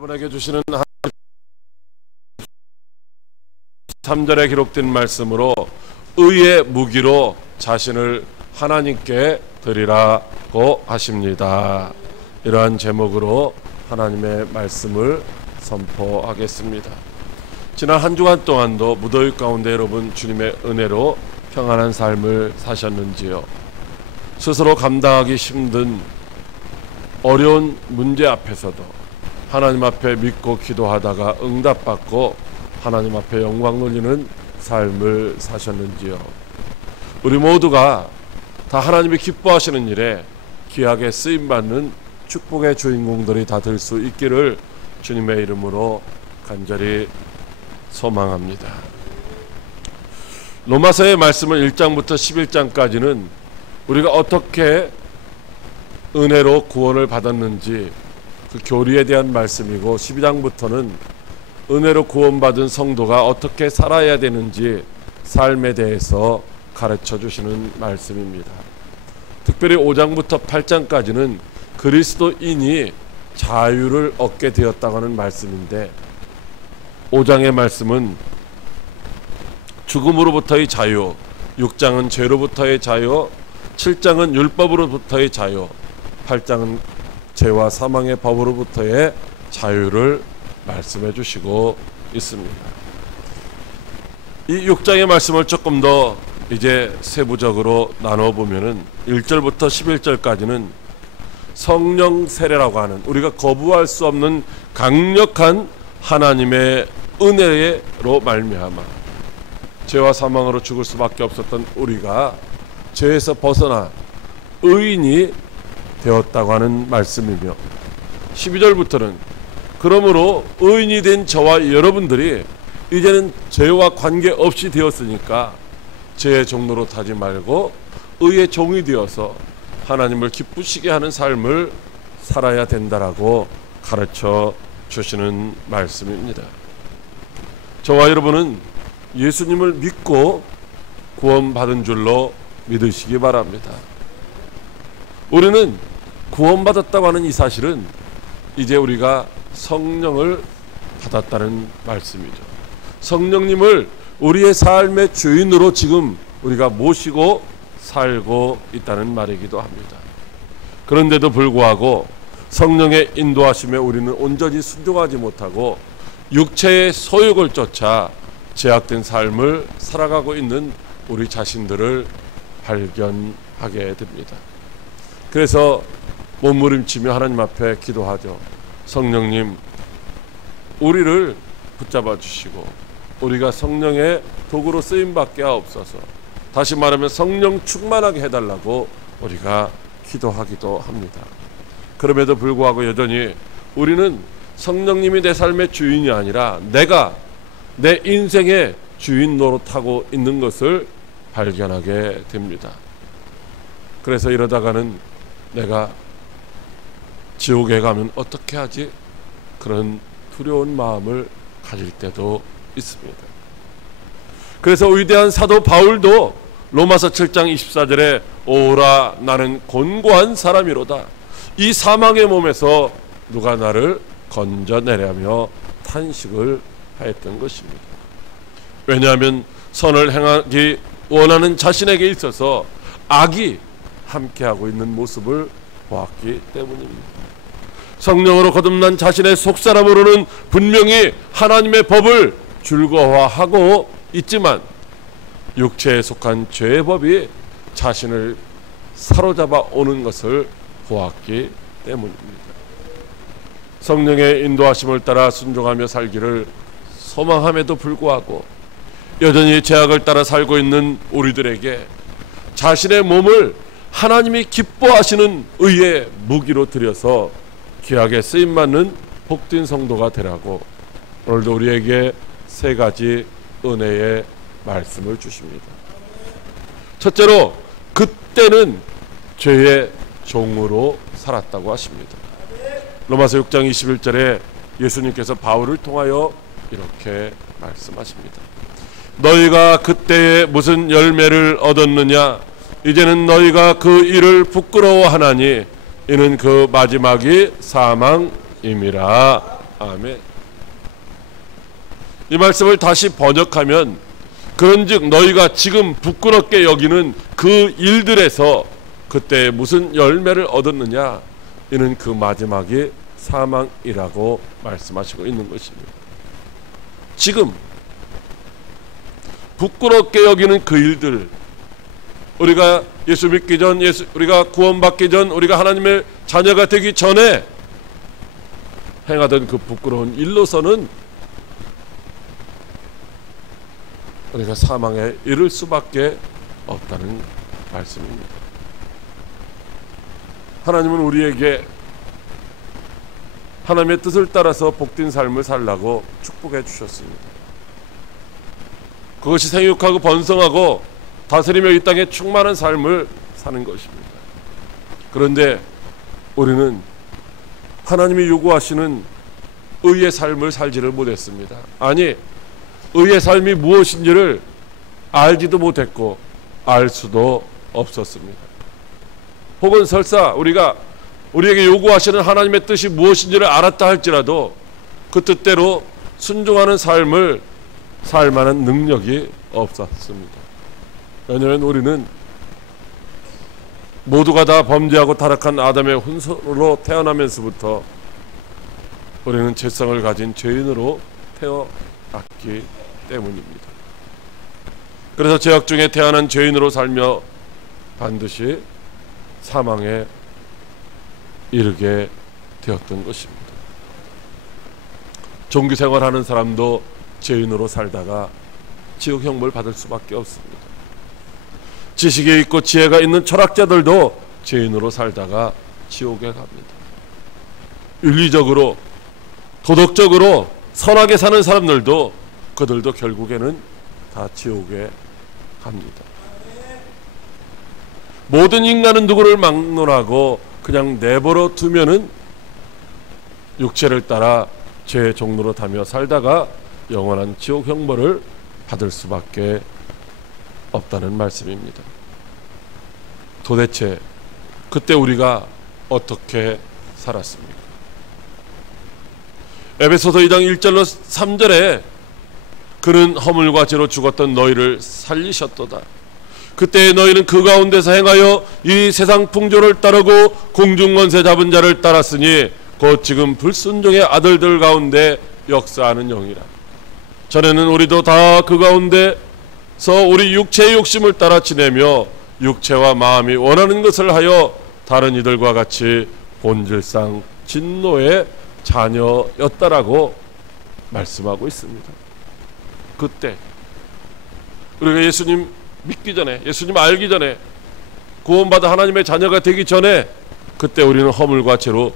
여러분에게 주시는 3절에 기록된 말씀으로 의의 무기로 자신을 하나님께 드리라고 하십니다. 이러한 제목으로 하나님의 말씀을 선포하겠습니다. 지난 한 주간 동안도 무더위 가운데 여러분 주님의 은혜로 평안한 삶을 사셨는지요? 스스로 감당하기 힘든 어려운 문제 앞에서도 하나님 앞에 믿고 기도하다가 응답받고 하나님 앞에 영광 돌리는 삶을 사셨는지요? 우리 모두가 다 하나님이 기뻐하시는 일에 귀하게 쓰임받는 축복의 주인공들이 다 될 수 있기를 주님의 이름으로 간절히 소망합니다. 로마서의 말씀은 1장부터 11장까지는 우리가 어떻게 은혜로 구원을 받았는지 그 교리에 대한 말씀이고, 12장부터는 은혜로 구원받은 성도가 어떻게 살아야 되는지 삶에 대해서 가르쳐 주시는 말씀입니다. 특별히 5장부터 8장까지는 그리스도인이 자유를 얻게 되었다고 하는 말씀인데, 5장의 말씀은 죽음으로부터의 자유, 6장은 죄로부터의 자유, 7장은 율법으로부터의 자유, 8장은 죄와 사망의 법으로부터의 자유를 말씀해 주시고 있습니다. 이 6장의 말씀을 조금 더 이제 세부적으로 나눠보면은 1절부터 11절까지는 성령 세례라고 하는, 우리가 거부할 수 없는 강력한 하나님의 은혜로 말미암아 죄와 사망으로 죽을 수밖에 없었던 우리가 죄에서 벗어나 의인이 되었다고 하는 말씀이며, 12절부터는 그러므로 의인이 된 저와 여러분들이 이제는 죄와 관계없이 되었으니까 죄의 종로로 타지 말고 의의 종이 되어서 하나님을 기쁘시게 하는 삶을 살아야 된다라고 가르쳐 주시는 말씀입니다. 저와 여러분은 예수님을 믿고 구원받은 줄로 믿으시기 바랍니다. 우리는 구원받았다고 하는 이 사실은 이제 우리가 성령을 받았다는 말씀이죠. 성령님을 우리의 삶의 주인으로 지금 우리가 모시고 살고 있다는 말이기도 합니다. 그런데도 불구하고 성령의 인도하심에 우리는 온전히 순종하지 못하고 육체의 소욕을 쫓아 제약된 삶을 살아가고 있는 우리 자신들을 발견하게 됩니다. 그래서 몸부림치며 하나님 앞에 기도하죠. 성령님, 우리를 붙잡아 주시고 우리가 성령의 도구로 쓰임받게 하옵소서. 다시 말하면 성령 충만하게 해달라고 우리가 기도하기도 합니다. 그럼에도 불구하고 여전히 우리는 성령님이 내 삶의 주인이 아니라 내가 내 인생의 주인 노릇하고 있는 것을 발견하게 됩니다. 그래서 이러다가는 내가 지옥에 가면 어떻게 하지? 그런 두려운 마음을 가질 때도 있습니다. 그래서 위대한 사도 바울도 로마서 7장 24절에 오라 나는 곤고한 사람이로다. 이 사망의 몸에서 누가 나를 건져내려며 탄식을 하였던 것입니다. 왜냐하면 선을 행하기 원하는 자신에게 있어서 악이 함께하고 있는 모습을 보았기 때문입니다. 성령으로 거듭난 자신의 속사람으로는 분명히 하나님의 법을 즐거워하고 있지만 육체에 속한 죄의 법이 자신을 사로잡아 오는 것을 보았기 때문입니다. 성령의 인도하심을 따라 순종하며 살기를 소망함에도 불구하고 여전히 죄악을 따라 살고 있는 우리들에게 자신의 몸을 하나님이 기뻐하시는 의의 무기로 들여서 귀하게 쓰임받는 복된 성도가 되라고 오늘도 우리에게 세 가지 은혜의 말씀을 주십니다. 첫째로 그때는 죄의 종으로 살았다고 하십니다. 로마서 6장 21절에 예수님께서 바울을 통하여 이렇게 말씀하십니다. 너희가 그때에 무슨 열매를 얻었느냐? 이제는 너희가 그 일을 부끄러워하나니 이는 그 마지막이 사망임이라. 아멘. 이 말씀을 다시 번역하면, 그런즉 너희가 지금 부끄럽게 여기는 그 일들에서 그때 무슨 열매를 얻었느냐, 이는 그 마지막이 사망이라고 말씀하시고 있는 것입니다. 지금 부끄럽게 여기는 그 일들, 우리가 예수 믿기 전, 우리가 구원받기 전, 우리가 하나님의 자녀가 되기 전에 행하던 그 부끄러운 일로서는 우리가 사망에 이를 수밖에 없다는 말씀입니다. 하나님은 우리에게 하나님의 뜻을 따라서 복된 삶을 살라고 축복해 주셨습니다. 그것이 생육하고 번성하고 다스리며 이 땅에 충만한 삶을 사는 것입니다. 그런데 우리는 하나님이 요구하시는 의의 삶을 살지를 못했습니다. 아니, 의의 삶이 무엇인지를 알지도 못했고 알 수도 없었습니다. 혹은 설사 우리에게 요구하시는 하나님의 뜻이 무엇인지를 알았다 할지라도 그 뜻대로 순종하는 삶을 살 만한 능력이 없었습니다. 왜냐하면 우리는 모두가 다 범죄하고 타락한 아담의 혼손으로 태어나면서부터 우리는 죄성을 가진 죄인으로 태어났기 때문입니다. 그래서 죄악 중에 태어난 죄인으로 살며 반드시 사망에 이르게 되었던 것입니다. 종교생활하는 사람도 죄인으로 살다가 지옥 형벌 받을 수밖에 없습니다. 지식이 있고 지혜가 있는 철학자들도 죄인으로 살다가 지옥에 갑니다. 윤리적으로 도덕적으로 선하게 사는 사람들도 그들도 결국에는 다 지옥에 갑니다. 모든 인간은 누구를 막론하고 그냥 내버려 두면은 육체를 따라 죄의 종로로 타며 살다가 영원한 지옥 형벌을 받을 수밖에 없다는 말씀입니다. 도대체 그때 우리가 어떻게 살았습니까? 에베소서 2장 1절로 3절에 그는 허물과 죄로 죽었던 너희를 살리셨도다. 그때 너희는 그 가운데서 행하여 이 세상 풍조를 따르고 공중권세 잡은 자를 따랐으니 곧 지금 불순종의 아들들 가운데 역사하는 영이라. 전에는 우리도 다 그 가운데서 우리 육체의 욕심을 따라 지내며 육체와 마음이 원하는 것을 하여 다른 이들과 같이 본질상 진노의 자녀였다라고 말씀하고 있습니다. 그때 우리가 예수님 믿기 전에, 예수님 알기 전에, 구원받아 하나님의 자녀가 되기 전에 그때 우리는 허물과 죄로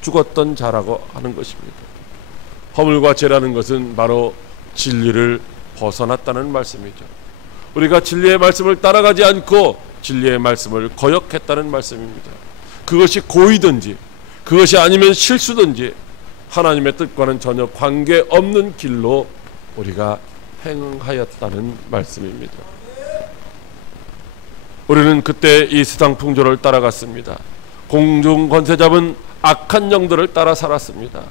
죽었던 자라고 하는 것입니다. 허물과 죄라는 것은 바로 진리를 벗어났다는 말씀이죠. 우리가 진리의 말씀을 따라가지 않고 진리의 말씀을 거역했다는 말씀입니다. 그것이 고의든지 그것이 아니면 실수든지 하나님의 뜻과는 전혀 관계없는 길로 우리가 행하였다는 말씀입니다. 우리는 그때 이 세상 풍조를 따라갔습니다. 공중 권세 잡은 악한 영들을 따라 살았습니다.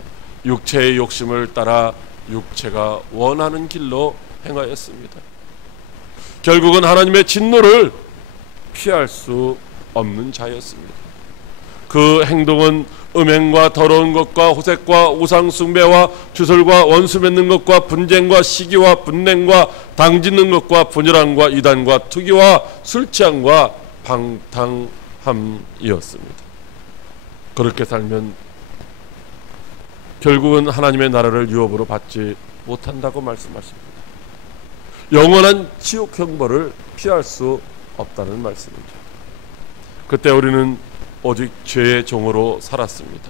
육체의 욕심을 따라 육체가 원하는 길로 행하였습니다. 결국은 하나님의 진노를 피할 수 없는 자였습니다. 그 행동은 음행과 더러운 것과 호색과 우상 숭배와 주술과 원수 맺는 것과 분쟁과 시기와 분냉과 당짓는 것과 분열함과 이단과 투기와 술 취함과 방탕함이었습니다. 그렇게 살면 결국은 하나님의 나라를 유업으로 받지 못한다고 말씀하십니다. 영원한 지옥 형벌을 피할 수 없다는 말씀이죠. 그때 우리는 오직 죄의 종으로 살았습니다.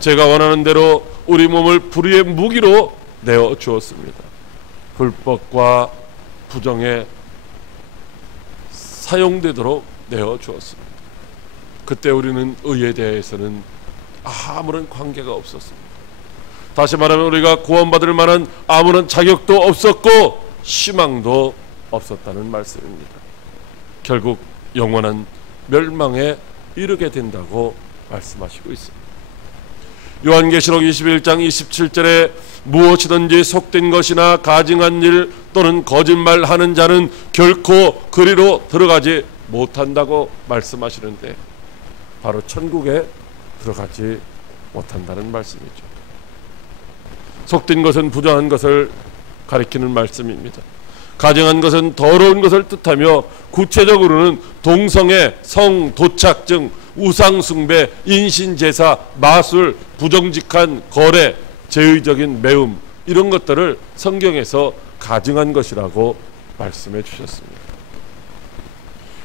제가 원하는 대로 우리 몸을 불의의 무기로 내어 주었습니다. 불법과 부정에 사용되도록 내어 주었습니다. 그때 우리는 의에 대해서는 아무런 관계가 없었습니다. 다시 말하면 우리가 구원받을 만한 아무런 자격도 없었고 희망도 없었다는 말씀입니다. 결국 영원한 멸망에 이르게 된다고 말씀하시고 있습니다. 요한계시록 21장 27절에 무엇이든지 속된 것이나 가증한 일 또는 거짓말하는 자는 결코 그리로 들어가지 못한다고 말씀하시는데, 바로 천국에 들어가지 못한다는 말씀이죠. 속된 것은 부정한 것을 가리키는 말씀입니다. 가증한 것은 더러운 것을 뜻하며 구체적으로는 동성애, 성 도착증, 우상숭배, 인신제사, 마술, 부정직한 거래, 제의적인 매움, 이런 것들을 성경에서 가증한 것이라고 말씀해 주셨습니다.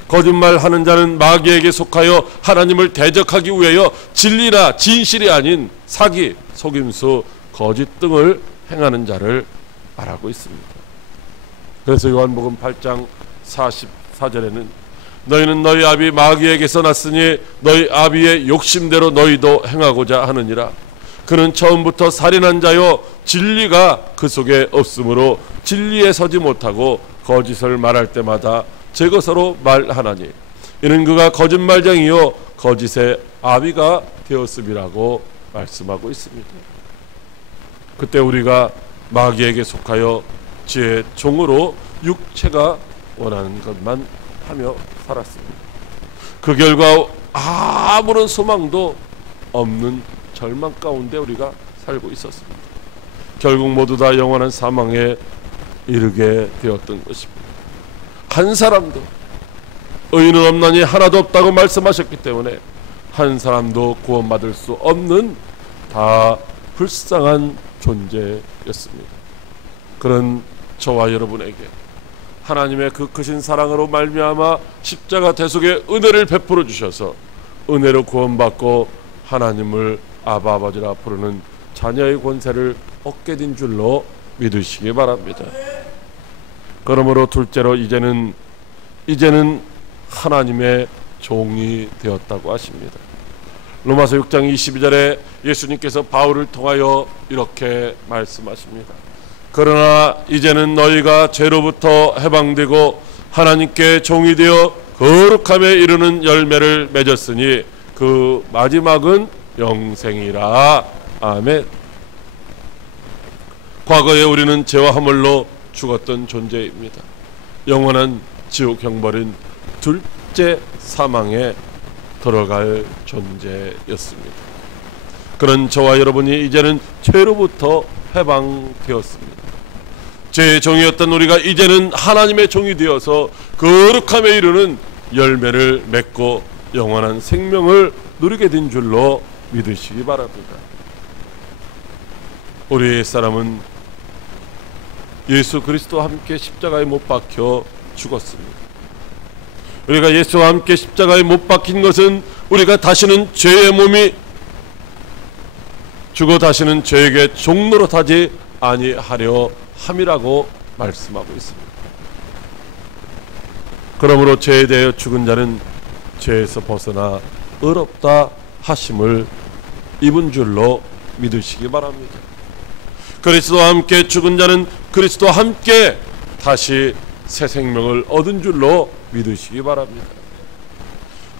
거짓말하는 자는 마귀에게 속하여 하나님을 대적하기 위하여 진리나 진실이 아닌 사기, 속임수, 거짓 등을 행하는 자를 말하고 있습니다. 그래서 요한복음 8장 44절에는 너희는 너희 아비 마귀에게서 났으니 너희 아비의 욕심대로 너희도 행하고자 하느니라. 그는 처음부터 살인한 자요 진리가 그 속에 없으므로 진리에 서지 못하고 거짓을 말할 때마다 제 것으로 말하나니 이는 그가 거짓말쟁이요 거짓의 아비가 되었음이라고 말씀하고 있습니다. 그때 우리가 마귀에게 속하여 지의 종으로 육체가 원하는 것만 하며 살았습니다. 그 결과 아무런 소망도 없는 절망 가운데 우리가 살고 있었습니다. 결국 모두 다 영원한 사망에 이르게 되었던 것입니다. 한 사람도 의인은 없나니 하나도 없다고 말씀하셨기 때문에 한 사람도 구원받을 수 없는 다 불쌍한 존재였습니다. 그런 저와 여러분에게 하나님의 그 크신 사랑으로 말미암아 십자가 대속의 은혜를 베풀어 주셔서 은혜로 구원받고 하나님을 아바 아버지라 부르는 자녀의 권세를 얻게 된 줄로 믿으시기 바랍니다. 그러므로 둘째로 이제는 하나님의 종이 되었다고 하십니다. 로마서 6장 22절에 예수님께서 바울을 통하여 이렇게 말씀하십니다. 그러나 이제는 너희가 죄로부터 해방되고 하나님께 종이 되어 거룩함에 이르는 열매를 맺었으니 그 마지막은 영생이라. 아멘. 과거에 우리는 죄와 허물로 죽었던 존재입니다. 영원한 지옥 형벌인 둘째 사망에 들어갈 존재였습니다. 그런 저와 여러분이 이제는 죄로부터 해방되었습니다. 죄의 종이었던 우리가 이제는 하나님의 종이 되어서 거룩함에 이르는 열매를 맺고 영원한 생명을 누리게 된 줄로 믿으시기 바랍니다. 우리의 옛사람은 예수 그리스도와 함께 십자가에 못 박혀 죽었습니다. 우리가 예수와 함께 십자가에 못 박힌 것은 우리가 다시는 죄의 몸이 죽어 다시는 죄에게 종노릇하지 아니하려 함이라고 말씀하고 있습니다. 그러므로 죄에 대하여 죽은 자는 죄에서 벗어나 의롭다 하심을 입은 줄로 믿으시기 바랍니다. 그리스도와 함께 죽은 자는 그리스도와 함께 다시 새 생명을 얻은 줄로 믿으시기 바랍니다.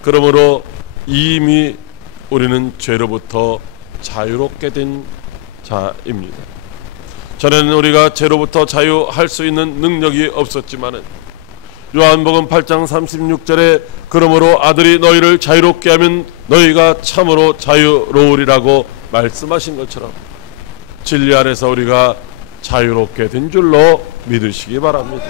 그러므로 이미 우리는 죄로부터 자유롭게 된 자입니다. 전에는 우리가 죄로부터 자유할 수 있는 능력이 없었지만은 요한복음 8장 36절에 그러므로 아들이 너희를 자유롭게 하면 너희가 참으로 자유로우리라고 말씀하신 것처럼 진리 안에서 우리가 자유롭게 된 줄로 믿으시기 바랍니다.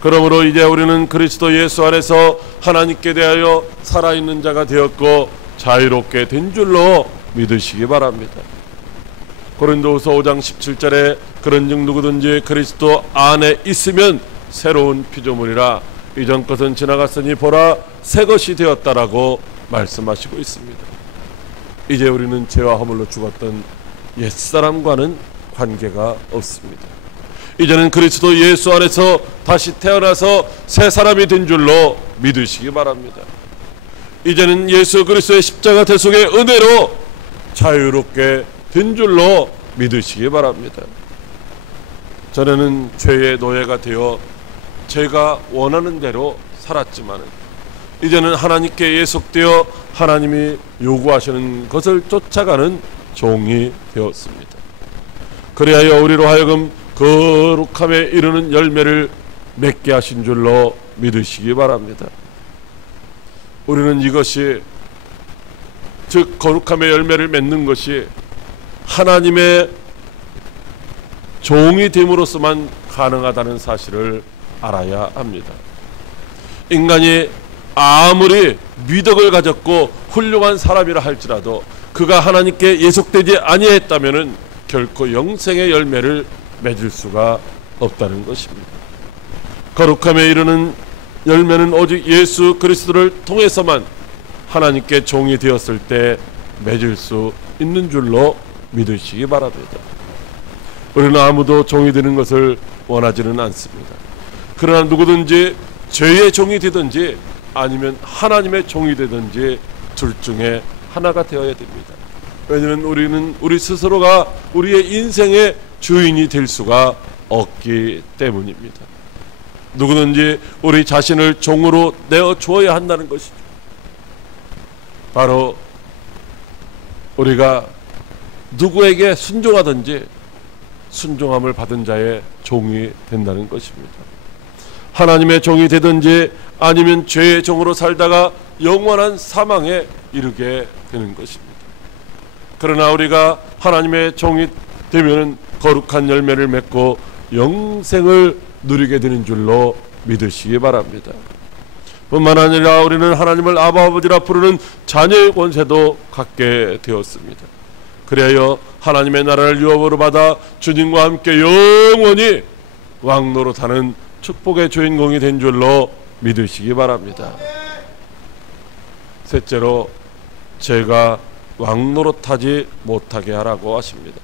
그러므로 이제 우리는 그리스도 예수 안에서 하나님께 대하여 살아있는 자가 되었고 자유롭게 된 줄로 믿으시기 바랍니다. 고린도후서 5장 17절에 그런즉 누구든지 그리스도 안에 있으면 새로운 피조물이라 이전 것은 지나갔으니 보라 새 것이 되었다라고 말씀하시고 있습니다. 이제 우리는 죄와 허물로 죽었던 옛사람과는 관계가 없습니다. 이제는 그리스도 예수 안에서 다시 태어나서 새 사람이 된 줄로 믿으시기 바랍니다. 이제는 예수 그리스도의 십자가 대속의 은혜로 자유롭게 된 줄로 믿으시기 바랍니다. 전에는 죄의 노예가 되어 제가 원하는 대로 살았지만 이제는 하나님께 예속되어 하나님이 요구하시는 것을 쫓아가는 종이 되었습니다. 그리하여 우리로 하여금 거룩함에 이르는 열매를 맺게 하신 줄로 믿으시기 바랍니다. 우리는 이것이, 즉 거룩함의 열매를 맺는 것이 하나님의 종이 됨으로써만 가능하다는 사실을 알아야 합니다. 인간이 아무리 미덕을 가졌고 훌륭한 사람이라 할지라도 그가 하나님께 예속되지 아니했다면 결코 영생의 열매를 맺을 수가 없다는 것입니다. 거룩함에 이르는 열매는 오직 예수 그리스도를 통해서만 하나님께 종이 되었을 때 맺을 수 있는 줄로 믿으시기 바랍니다. 우리는 아무도 종이 되는 것을 원하지는 않습니다. 그러나 누구든지 죄의 종이 되든지 아니면 하나님의 종이 되든지 둘 중에 하나가 되어야 됩니다. 왜냐하면 우리는 우리 스스로가 우리의 인생의 주인이 될 수가 없기 때문입니다. 누구든지 우리 자신을 종으로 내어 주어야 한다는 것이죠. 바로 우리가 누구에게 순종하든지 순종함을 받은 자의 종이 된다는 것입니다. 하나님의 종이 되든지 아니면 죄의 종으로 살다가 영원한 사망에 이르게 되는 것입니다. 그러나 우리가 하나님의 종이 되면 거룩한 열매를 맺고 영생을 누리게 되는 줄로 믿으시기 바랍니다. 뿐만 아니라 우리는 하나님을 아바 아버지라 부르는 자녀의 권세도 갖게 되었습니다. 그리하여 하나님의 나라를 유업으로 받아 주님과 함께 영원히 왕노릇하는 축복의 주인공이 된 줄로 믿으시기 바랍니다. 셋째로, 죄가 왕노릇하지 못하게 하라고 하십니다.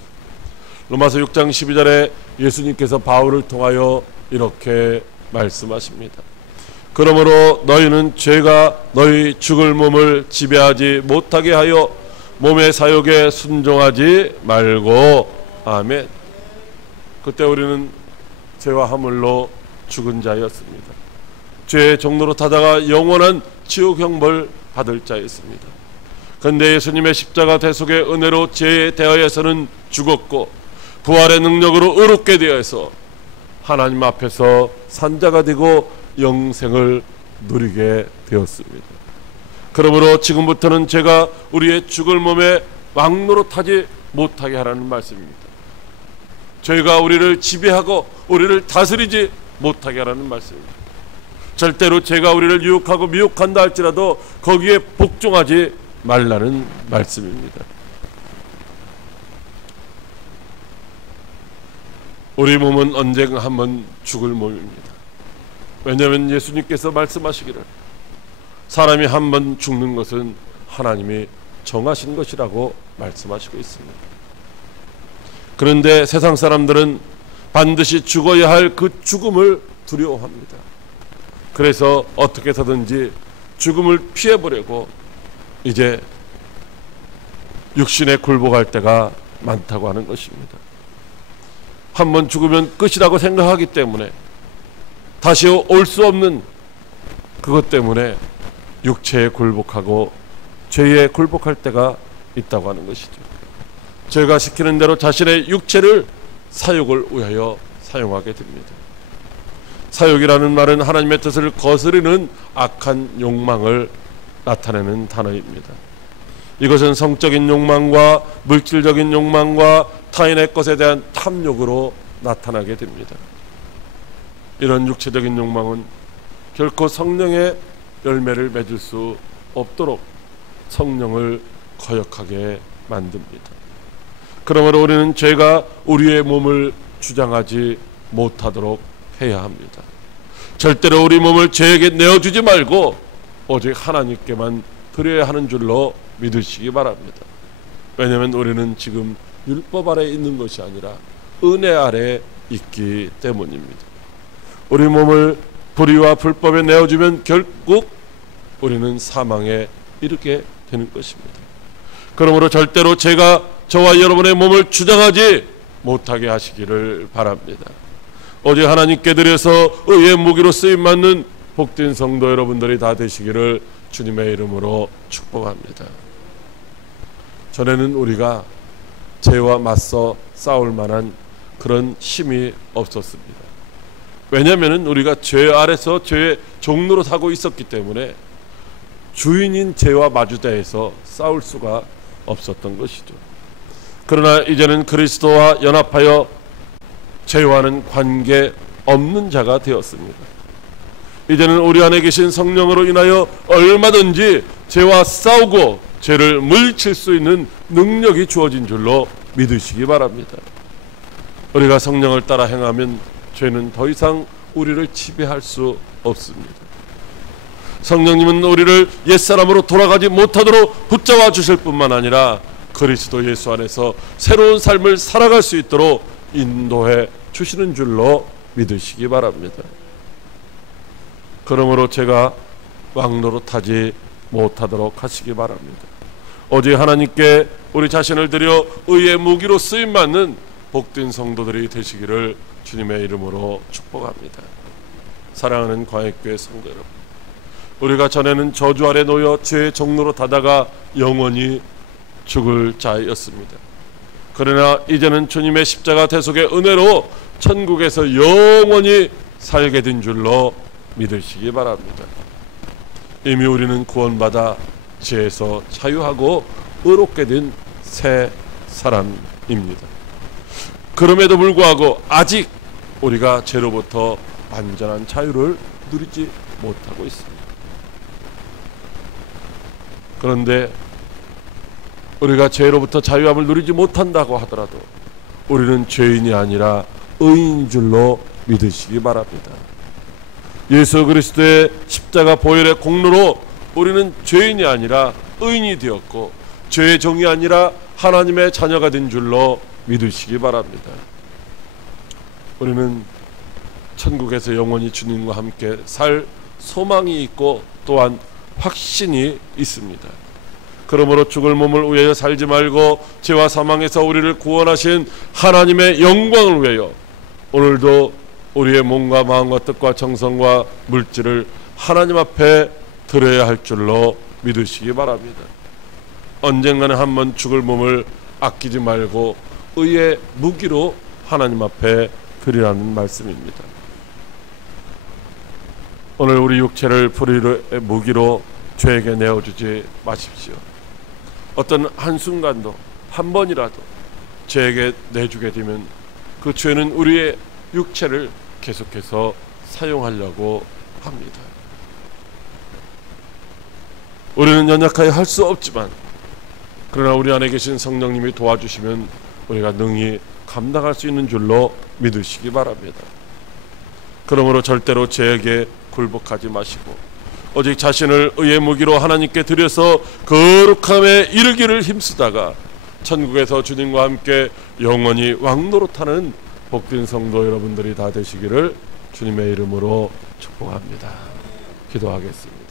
로마서 6장 12절에 예수님께서 바울을 통하여 이렇게 말씀하십니다. 그러므로 너희는 죄가 너희 죽을 몸을 지배하지 못하게 하여 몸의 사욕에 순종하지 말고. 아멘. 그때 우리는 죄와 화물로 죽은 자였습니다. 죄의 종로로 타다가 영원한 지옥 형벌 받을 자였습니다. 그런데 예수님의 십자가 대속의 은혜로 죄에 대하여서는 죽었고 부활의 능력으로 의롭게 되어서 하나님 앞에서 산자가 되고 영생을 누리게 되었습니다. 그러므로 지금부터는 죄가 우리의 죽을 몸에 왕노릇하지 못하게 하라는 말씀입니다. 죄가 우리를 지배하고 우리를 다스리지 못하게 하라는 말씀입니다. 절대로 죄가 우리를 유혹하고 미혹한다 할지라도 거기에 복종하지 말라는 말씀입니다. 우리 몸은 언젠가 한번 죽을 몸입니다. 왜냐하면 예수님께서 말씀하시기를 사람이 한번 죽는 것은 하나님이 정하신 것이라고 말씀하시고 있습니다. 그런데 세상 사람들은 반드시 죽어야 할 그 죽음을 두려워합니다. 그래서 어떻게 해서든지 죽음을 피해보려고 이제 육신에 굴복할 때가 많다고 하는 것입니다. 한번 죽으면 끝이라고 생각하기 때문에 다시 올 수 없는 그것 때문에 육체에 굴복하고 죄에 굴복할 때가 있다고 하는 것이죠. 죄가 시키는 대로 자신의 육체를 사욕을 위하여 사용하게 됩니다. 사욕이라는 말은 하나님의 뜻을 거스르는 악한 욕망을 나타내는 단어입니다. 이것은 성적인 욕망과 물질적인 욕망과 타인의 것에 대한 탐욕으로 나타나게 됩니다. 이런 육체적인 욕망은 결코 성령의 열매를 맺을 수 없도록 성령을 거역하게 만듭니다. 그러므로 우리는 죄가 우리의 몸을 주장하지 못하도록 해야 합니다. 절대로 우리 몸을 죄에게 내어주지 말고 오직 하나님께만 드려야 하는 줄로 믿으시기 바랍니다. 왜냐하면 우리는 지금 율법 아래 있는 것이 아니라 은혜 아래 있기 때문입니다. 우리 몸을 불의와 불법에 내어주면 결국 우리는 사망에 이르게 되는 것입니다. 그러므로 절대로 죄가 저와 여러분의 몸을 주장하지 못하게 하시기를 바랍니다. 오직 하나님께 드려서 의의 무기로 쓰임받는 복된 성도 여러분들이 다 되시기를 주님의 이름으로 축복합니다. 전에는 우리가 죄와 맞서 싸울 만한 그런 힘이 없었습니다. 왜냐하면 우리가 죄 아래서 죄의 종로로 사고 있었기 때문에 주인인 죄와 마주대해서 싸울 수가 없었던 것이죠. 그러나 이제는 그리스도와 연합하여 죄와는 관계 없는 자가 되었습니다. 이제는 우리 안에 계신 성령으로 인하여 얼마든지 죄와 싸우고 죄를 물리칠 수 있는 능력이 주어진 줄로 믿으시기 바랍니다. 우리가 성령을 따라 행하면 죄는 더 이상 우리를 지배할 수 없습니다. 성령님은 우리를 옛사람으로 돌아가지 못하도록 붙잡아 주실 뿐만 아니라 그리스도 예수 안에서 새로운 삶을 살아갈 수 있도록 인도해 주시는 줄로 믿으시기 바랍니다. 그러므로 제가 왕노릇하지 못하도록 하시기 바랍니다. 오직 하나님께 우리 자신을 드려 의의 무기로 쓰임받는 복된 성도들이 되시기를 주님의 이름으로 축복합니다. 사랑하는 광역교회 성도 여러분, 우리가 전에는 저주 아래 놓여 죄의 종로로 다다가 영원히 죽을 자였습니다. 그러나 이제는 주님의 십자가 대속의 은혜로 천국에서 영원히 살게 된 줄로 믿으시기 바랍니다. 이미 우리는 구원받아 죄에서 자유하고 의롭게 된 새 사람입니다. 그럼에도 불구하고 아직 우리가 죄로부터 완전한 자유를 누리지 못하고 있습니다. 그런데 우리가 죄로부터 자유함을 누리지 못한다고 하더라도 우리는 죄인이 아니라 의인인 줄로 믿으시기 바랍니다. 예수 그리스도의 십자가 보혈의 공로로 우리는 죄인이 아니라 의인이 되었고 죄의 종이 아니라 하나님의 자녀가 된 줄로 믿으시기 바랍니다. 우리는 천국에서 영원히 주님과 함께 살 소망이 있고 또한 확신이 있습니다. 그러므로 죽을 몸을 위하여 살지 말고 죄와 사망에서 우리를 구원하신 하나님의 영광을 위하여 오늘도 우리의 몸과 마음과 뜻과 정성과 물질을 하나님 앞에 드려야 할 줄로 믿으시기 바랍니다. 언젠가는 한번 죽을 몸을 아끼지 말고 의의 무기로 하나님 앞에 드리라는 말씀입니다. 오늘 우리 육체를 불의의 무기로 죄에게 내어주지 마십시오. 어떤 한순간도 한 번이라도 죄에게 내주게 되면 그 죄는 우리의 육체를 계속해서 사용하려고 합니다. 우리는 연약하여 할 수 없지만 그러나 우리 안에 계신 성령님이 도와주시면 우리가 능히 감당할 수 있는 줄로 믿으시기 바랍니다. 그러므로 절대로 죄에게 굴복하지 마시고 오직 자신을 의의 무기로 하나님께 드려서 거룩함에 이르기를 힘쓰다가 천국에서 주님과 함께 영원히 왕노릇하는 복된 성도 여러분들이 다 되시기를 주님의 이름으로 축복합니다. 기도하겠습니다.